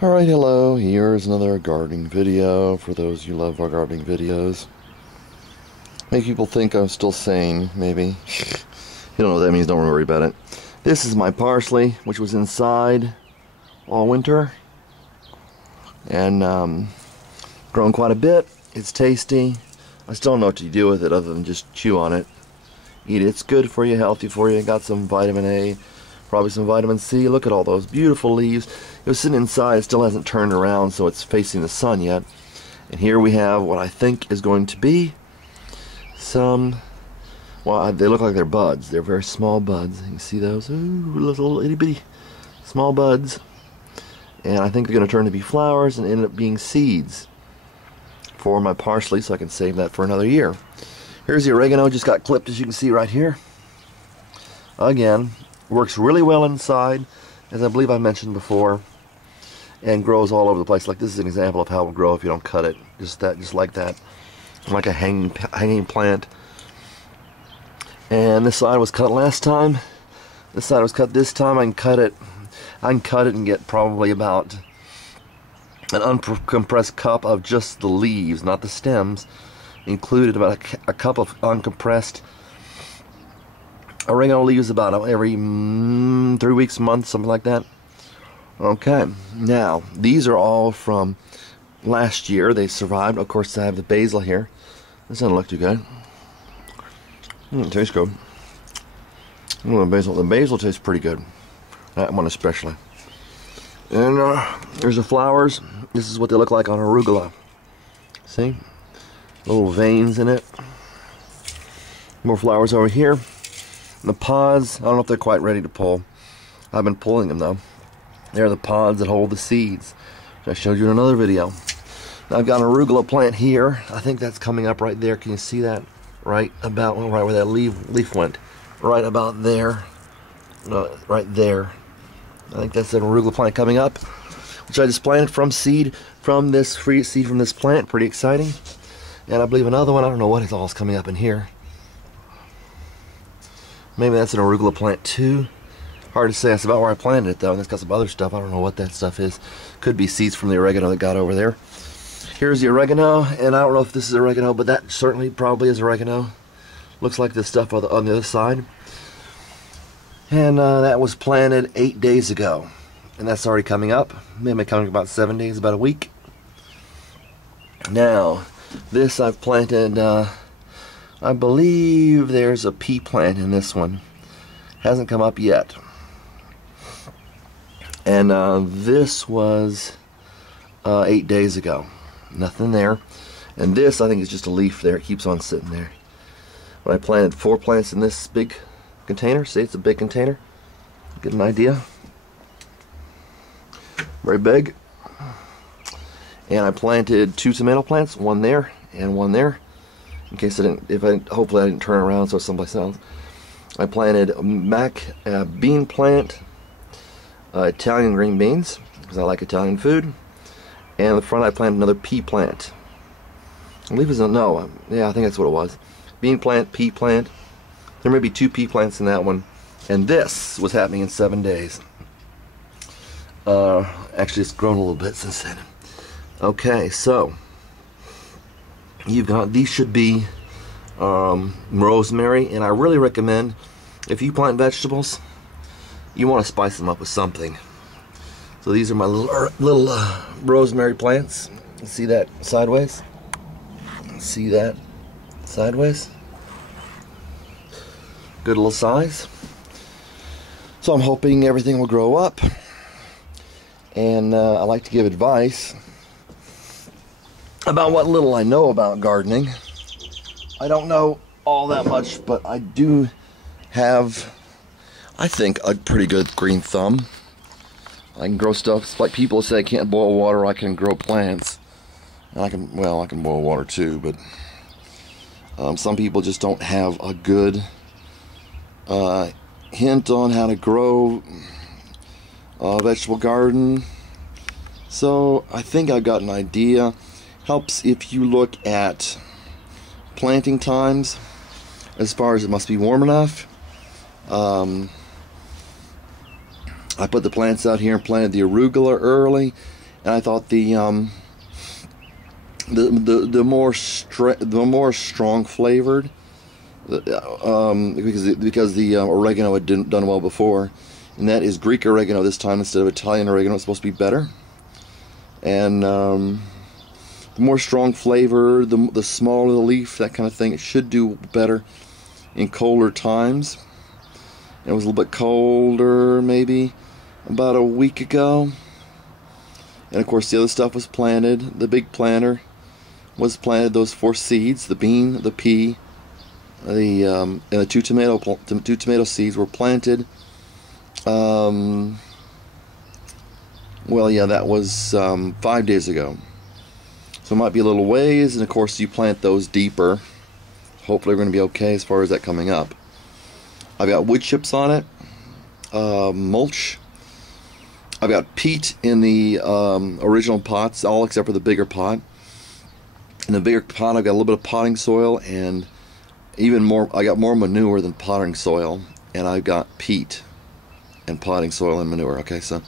Alright, hello, here's another gardening video for those who love our gardening videos. Make people think I'm still sane, maybe. You don't know what that means, don't worry about it. This is my parsley, which was inside all winter. And grown quite a bit. It's tasty. I still don't know what to do with it other than just chew on it. Eat it. It's good for you, healthy for you. Got some vitamin A. Probably some vitamin C. Look at all those beautiful leaves. It was sitting inside. It still hasn't turned around, so it's facing the sun yet. And here we have what I think is going to be some, well, they look like they're buds. They're very small buds. You can see those. Ooh, little itty bitty small buds. And I think they're going to turn to be flowers and end up being seeds for my parsley, so I can save that for another year. Here's the oregano. Just got clipped, as you can see right here. Again. Works really well inside, as I believe I mentioned before, and grows all over the place. Like this is an example of how it will grow if you don't cut it. Just like that, like a hanging plant. And this side was cut last time. This side was cut this time. I can cut it and get probably about an uncompressed cup of just the leaves, not the stems. Included about a cup of uncompressed oregano leaves about every 3 weeks, a month, something like that. Okay, now these are all from last year. They survived. Of course, I have the basil here. This doesn't look too good. It tastes good. The basil tastes pretty good. That one especially. And there's the flowers. This is what they look like on arugula. See? Little veins in it. More flowers over here. The pods, I don't know if they're quite ready to pull. I've been pulling them though. They're the pods that hold the seeds, which I showed you in another video. Now I've got an arugula plant here. I think that's coming up right there. Can you see that? Right about, well, right where that leaf went. Right about there. Right there. I think that's an arugula plant coming up, which I just planted from seed, from this free seed from this plant. Pretty exciting. And I believe another one, I don't know what all is coming up in here. Maybe that's an arugula plant too. Hard to say. That's about where I planted it though. And it's got some other stuff. I don't know what that stuff is. Could be seeds from the oregano that got over there. Here's the oregano, and I don't know if this is oregano, but that certainly probably is oregano. Looks like the stuff on the other side. And that was planted 8 days ago. And that's already coming up. Maybe coming about 7 days, about a week. Now, this I've planted, I believe there's a pea plant in this one. Hasn't come up yet. And this was 8 days ago. Nothing there. And this, I think, is just a leaf there. It keeps on sitting there. When I planted 4 plants in this big container, see, it's a big container. Get an idea. Very big. And I planted 2 tomato plants, one there and one there. In case hopefully I didn't turn around so someplace else. I planted a bean plant, Italian green beans, because I like Italian food. And in the front I planted another pea plant. I believe it was yeah, I think that's what it was. Bean plant, pea plant. There may be 2 pea plants in that one. And this was happening in 7 days. Actually, it's grown a little bit since then. Okay, so you've got, these should be rosemary, and I really recommend, if you plant vegetables, you want to spice them up with something. So these are my little rosemary plants. See that sideways? See that sideways? Good little size. So I'm hoping everything will grow up. And I like to give advice about what little I know about gardening. I don't know all that much, but I do have, I think, a pretty good green thumb. I can grow stuff. It's like people say I can't boil water, I can grow plants. And I can boil water too, but some people just don't have a good hint on how to grow a vegetable garden. So I think I've got an idea. Helps if you look at planting times, as far as it must be warm enough. I put the plants out here and planted the arugula early, and I thought the more strong flavored, because the oregano had done well before, and that is Greek oregano this time instead of Italian oregano. It's supposed to be better, and the more strong flavor, the smaller the leaf, that kind of thing. It should do better in colder times. It was a little bit colder maybe about a week ago, and of course the other stuff was planted. The big planter was planted. Those 4 seeds, the bean, the pea, and the two tomato seeds were planted. Well, yeah, that was 5 days ago. So it might be a little ways, and of course you plant those deeper. Hopefully we're going to be okay as far as that coming up. I've got wood chips on it, mulch. I've got peat in the original pots, all except for the bigger pot. In the bigger pot, I've got a little bit of potting soil, and even more. I got more manure than potting soil, and I've got peat and potting soil and manure. Okay, so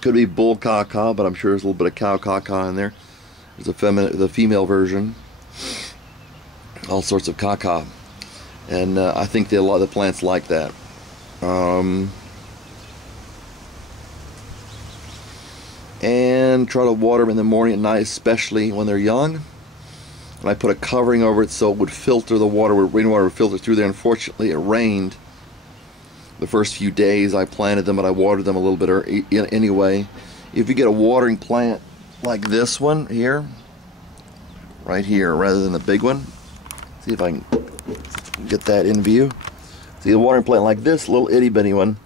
could be bull caca, but I'm sure there's a little bit of cow caca in there. There's the female version. All sorts of caca, and I think a lot of the plants like that. And try to water them in the morning and night, especially when they're young. And I put a covering over it so it would filter the water, rainwater would filter through there. Unfortunately, it rained the first few days I planted them, but I watered them a little bit anyway. If you get a watering plant like this one here, right here, rather than the big one, see if I can get that in view. See, a watering plant like this, little itty bitty one,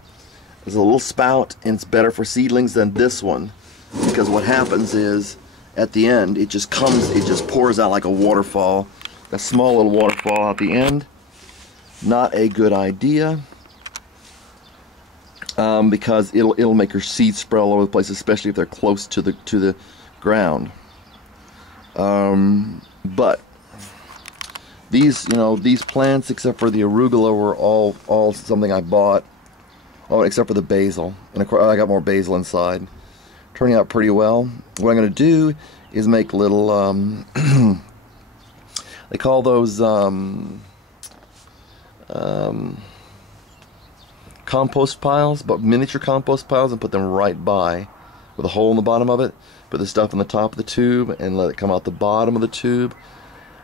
is a little spout, and it's better for seedlings than this one, because what happens is at the end it just pours out like a waterfall, a small little waterfall at the end. Not a good idea, because it'll make your seeds spread all over the place, especially if they're close to the ground. But these plants, except for the arugula, were all something I bought. Oh, except for the basil, and of course I got more basil inside. Turning out pretty well. What I'm going to do is make little they call those compost piles, but miniature compost piles, and put them right by with a hole in the bottom of it. Put the stuff in the top of the tube and let it come out the bottom of the tube,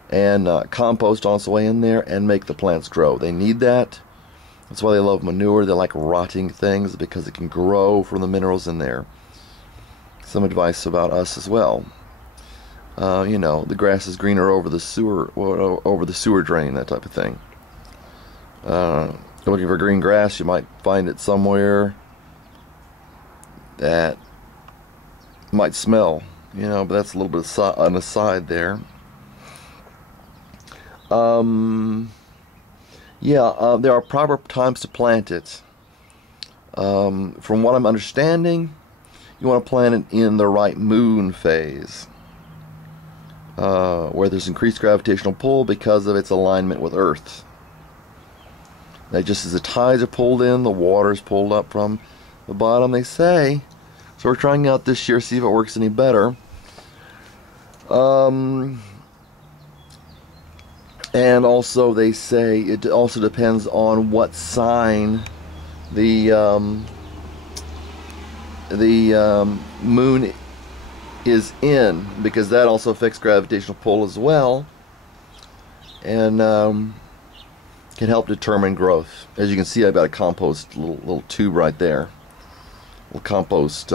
and compost all the way in there, and make the plants grow. They need that. That's why they love manure. They like rotting things, because it can grow from the minerals in there. Some advice about us as well. The grass is greener over the sewer drain, that type of thing. Looking for green grass, you might find it somewhere that might smell, but that's a little bit on the side there. There are proper times to plant it. From what I'm understanding, you want to plant it in the right moon phase, where there's increased gravitational pull because of its alignment with Earth. Now, just as the tides are pulled in, the water is pulled up from the bottom, they say. So we're trying out this year, see if it works any better. And also they say it also depends on what sign the moon is in, because that also affects gravitational pull as well, and can help determine growth. As you can see, I've got a compost little tube right there, little compost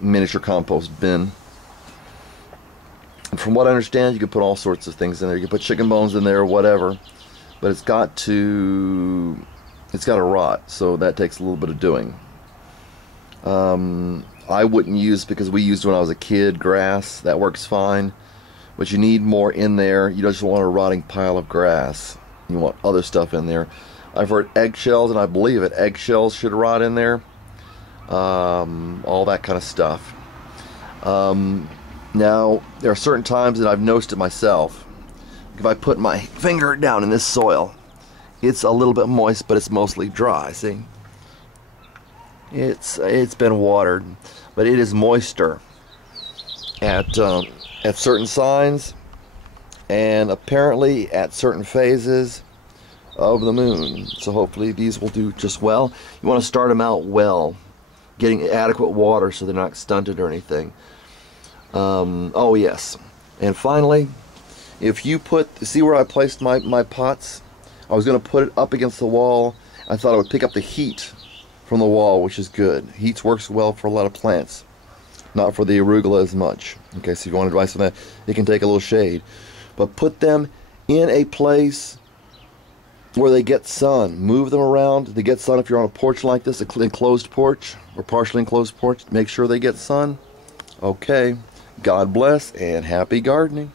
miniature compost bin. And from what I understand, you can put all sorts of things in there. You can put chicken bones in there or whatever, but it's got to rot, so that takes a little bit of doing. I wouldn't use, because we used when I was a kid, grass. That works fine, but you need more in there. You don't just want a rotting pile of grass. You want other stuff in there. I've heard eggshells, and I believe it. Eggshells should rot in there. All that kind of stuff. Now, there are certain times that I've noticed it myself. If I put my finger down in this soil, it's a little bit moist, but it's mostly dry, see? It's been watered, but it is moister at certain signs and apparently at certain phases of the moon. So hopefully these will do just well. You want to start them out well, getting adequate water so they're not stunted or anything. Oh yes, and finally, if you see where I placed my pots? I was going to put it up against the wall. I thought it would pick up the heat from the wall, which is good. Heat works well for a lot of plants, not for the arugula as much. Okay, so if you want advice on that, it can take a little shade. But put them in a place where they get sun. Move them around. They get sun if you're on a porch like this, an enclosed porch or partially enclosed porch. Make sure they get sun. Okay, God bless and happy gardening.